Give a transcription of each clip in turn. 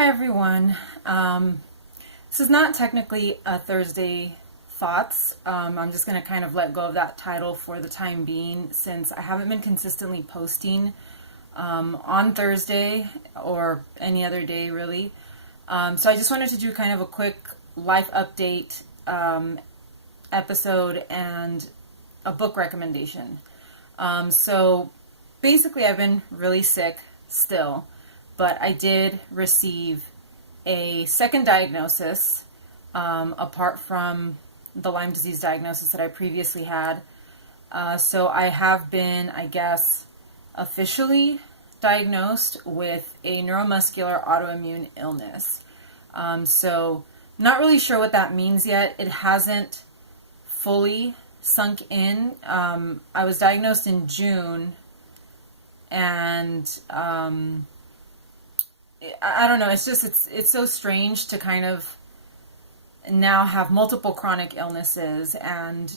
Hi everyone. This is not technically a Thursday Thoughts. I'm just going to kind of let go of that title for the time being since I haven't been consistently posting on Thursday or any other day really. So I just wanted to do kind of a quick life update episode and a book recommendation. So basically I've been really sick still, but I did receive a second diagnosis apart from the Lyme disease diagnosis that I previously had. So I have been, I guess, officially diagnosed with a neuromuscular autoimmune illness. So not really sure what that means yet. It hasn't fully sunk in. I was diagnosed in June, and I don't know. It's so strange to kind of now have multiple chronic illnesses, and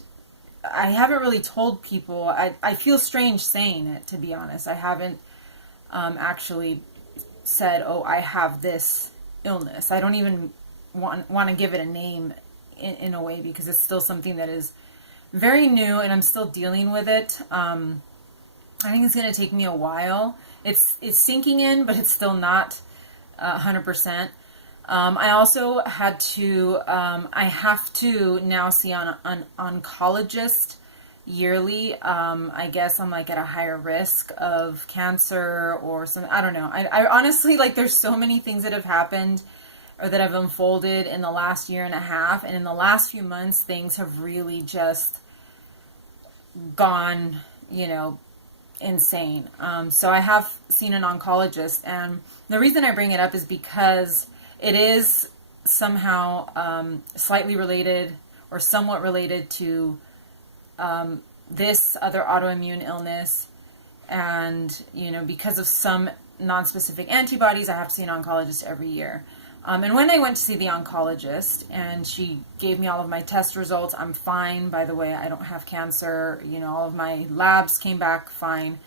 I haven't really told people. I feel strange saying it, to be honest. I haven't actually said, "Oh, I have this illness." I don't even want to give it a name in a way because it's still something that is very new, and I'm still dealing with it. I think it's going to take me a while. It's sinking in, but it's still not 100%. I also had to, I have to now see an oncologist yearly. I guess I'm like at a higher risk of cancer or some, I don't know. I honestly, like, there's so many things that have happened or that have unfolded in the last year and a half. And in the last few months, things have really just gone, insane. So I have seen an oncologist, and the reason I bring it up is because it is somehow slightly related or somewhat related to this other autoimmune illness. And, because of some non-specific antibodies, I have to see an oncologist every year. And when I went to see the oncologist and she gave me all of my test results, I'm fine, by the way. I don't have cancer. All of my labs came back fine.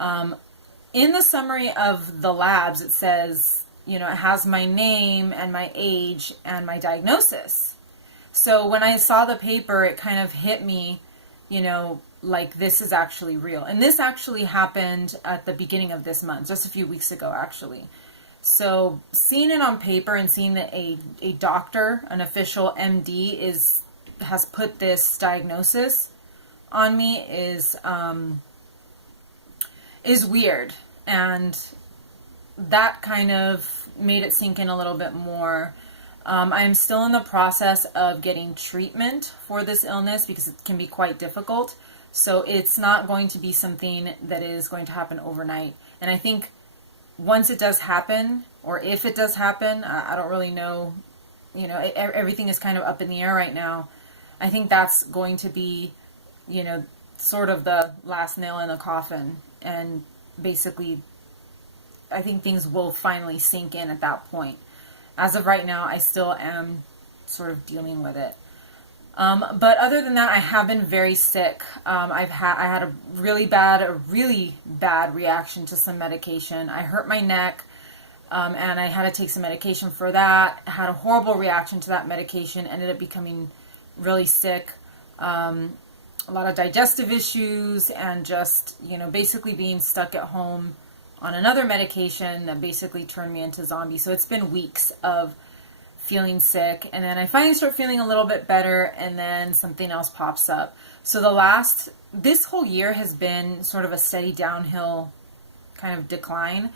In the summary of the labs, it says, it has my name and my age and my diagnosis. So when I saw the paper, it kind of hit me, like, this is actually real. And this actually happened at the beginning of this month, just a few weeks ago, actually. So seeing it on paper and seeing that a doctor, an official MD, has put this diagnosis on me is weird, and that kind of made it sink in a little bit more. I am still in the process of getting treatment for this illness because it can be quite difficult. So it's not going to be something that is going to happen overnight. And I think once it does happen, or if it does happen, I don't really know, everything is kind of up in the air right now. I think that's going to be, sort of the last nail in the coffin. And basically, I think things will finally sink in at that point. As of right now, I still am sort of dealing with it. But other than that, I have been very sick. I had a really bad reaction to some medication. I hurt my neck, and I had to take some medication for that. I had a horrible reaction to that medication, ended up becoming really sick. A lot of digestive issues, and just, basically being stuck at home on another medication that basically turned me into a zombie. So it's been weeks of feeling sick, and then I finally start feeling a little bit better, and then something else pops up. So this whole year has been sort of a steady downhill kind of decline.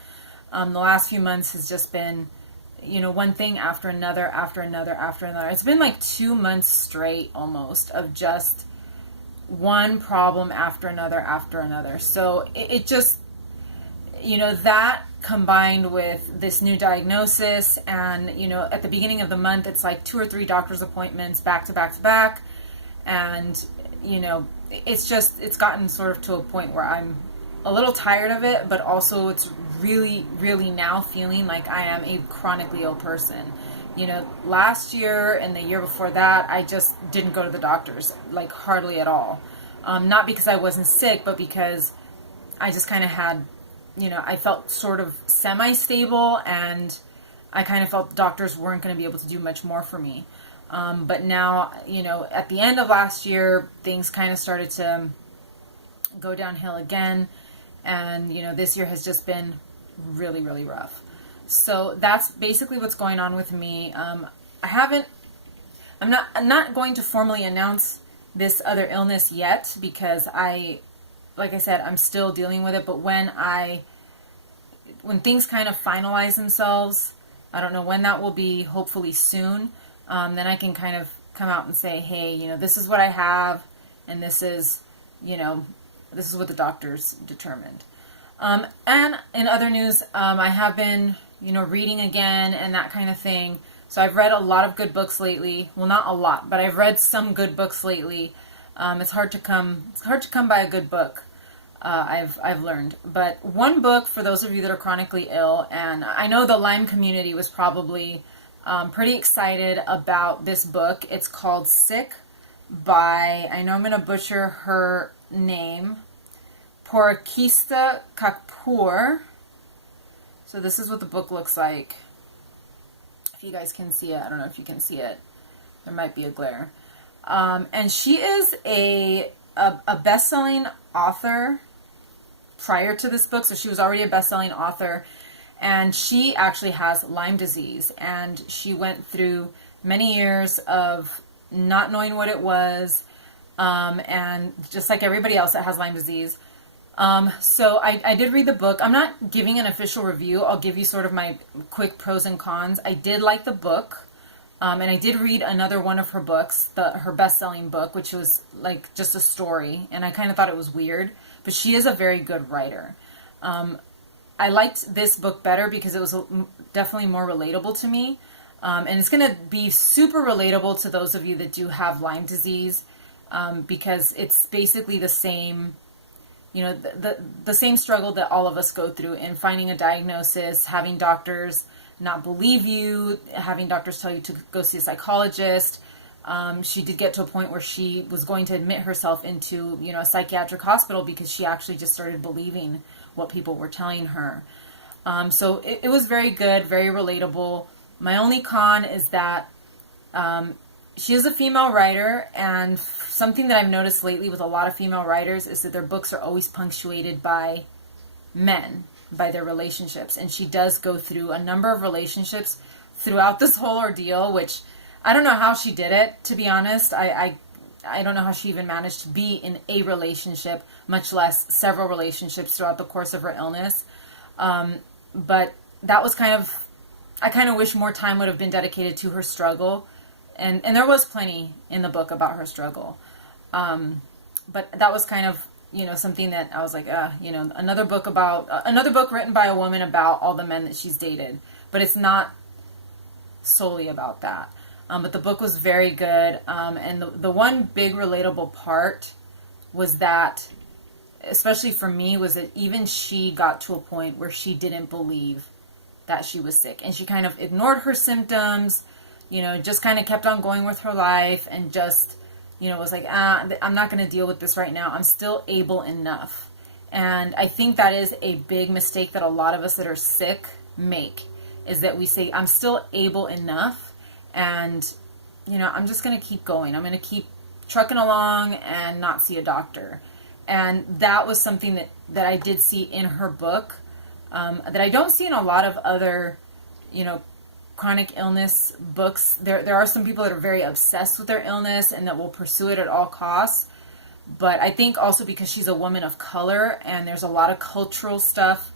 The last few months has just been, one thing after another, after another, after another. It's been like 2 months straight almost of just one problem after another, after another. So it just, that combined with this new diagnosis, and, at the beginning of the month, it's like 2 or 3 doctor's appointments back to back to back. And, it's gotten sort of to a point where I'm a little tired of it, but also it's really, really now feeling like I am a chronically ill person. Last year and the year before that, I just didn't go to the doctors, like hardly at all. Not because I wasn't sick, but because I just kind of had, I felt sort of semi-stable, and I kind of felt the doctors weren't going to be able to do much more for me. But now, you know, at the end of last year, things kind of started to go downhill again. And, you know, this year has just been really, really rough. So that's basically what's going on with me. I'm not going to formally announce this other illness yet because like I said, I'm still dealing with it. But when things kind of finalize themselves, I don't know when that will be, hopefully soon, then I can kind of come out and say, hey, you know, this is what I have, and this is, you know, this is what the doctors determined. And in other news, I have been, you know, reading again and that kind of thing. So I've read a lot of good books lately. Well, not a lot, but I've read some good books lately. It's hard to come by a good book. I've learned. But one book for those of you that are chronically ill, and I know the Lyme community was probably pretty excited about this book. It's called Sick by, I know I'm going to butcher her name, Purkishta Kapoor. So this is what the book looks like. If you guys can see it, I don't know if you can see it. There might be a glare. And she is a best-selling author prior to this book, so she was already a best-selling author, and she actually has Lyme disease, and she went through many years of not knowing what it was, and just like everybody else that has Lyme disease. So I did read the book. I'm not giving an official review. I'll give you sort of my quick pros and cons. I did like the book. And I did read another one of her books, her best-selling book, which was like just a story. And I kind of thought it was weird, but she is a very good writer. I liked this book better because it was definitely more relatable to me. And it's going to be super relatable to those of you that do have Lyme disease, because it's basically the same, you know, the same struggle that all of us go through in finding a diagnosis, having doctors not believe you, having doctors tell you to go see a psychologist. She did get to a point where she was going to admit herself into, you know, a psychiatric hospital because she actually just started believing what people were telling her. So it was very good, very relatable. My only con is that she is a female writer, and something that I've noticed lately with a lot of female writers is that their books are always punctuated by men, by their relationships. And she does go through a number of relationships throughout this whole ordeal, which I don't know how she did it, to be honest. I don't know how she even managed to be in a relationship, much less several relationships throughout the course of her illness. But that was I kind of wish more time would have been dedicated to her struggle. And there was plenty in the book about her struggle. But that was kind of, you know, something that I was like, you know, another book written by a woman about all the men that she's dated. But it's not solely about that. But the book was very good. And the one big relatable part was that, especially for me, was that even she got to a point where she didn't believe that she was sick. And she kind of ignored her symptoms, you know, just kind of kept on going with her life and just, you know, was like, I'm not going to deal with this right now. I'm still able enough. And I think that is a big mistake that a lot of us that are sick make, is that we say, I'm still able enough, and, you know, I'm just going to keep going. I'm going to keep trucking along and not see a doctor. And that was something that I did see in her book, that I don't see in a lot of other, you know, chronic illness books. There are some people that are very obsessed with their illness and that will pursue it at all costs. But I think also because she's a woman of color and there's a lot of cultural stuff,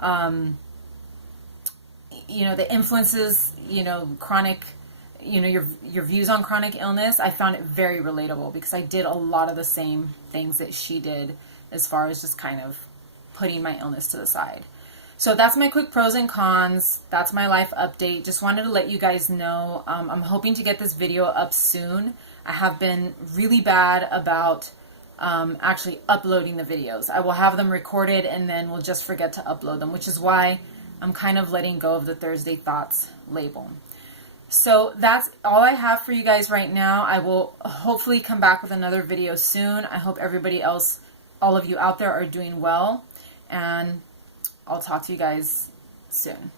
you know, that influences, you know, chronic, you know, your views on chronic illness. I found it very relatable because I did a lot of the same things that she did as far as just kind of putting my illness to the side. So that's my quick pros and cons. That's my life update. Just wanted to let you guys know. I'm hoping to get this video up soon. I have been really bad about actually uploading the videos. I will have them recorded and then we'll just forget to upload them, which is why I'm kind of letting go of the Thursday Thoughts label. So that's all I have for you guys right now. I will hopefully come back with another video soon. I hope everybody else, all of you out there, are doing well. And I'll talk to you guys soon.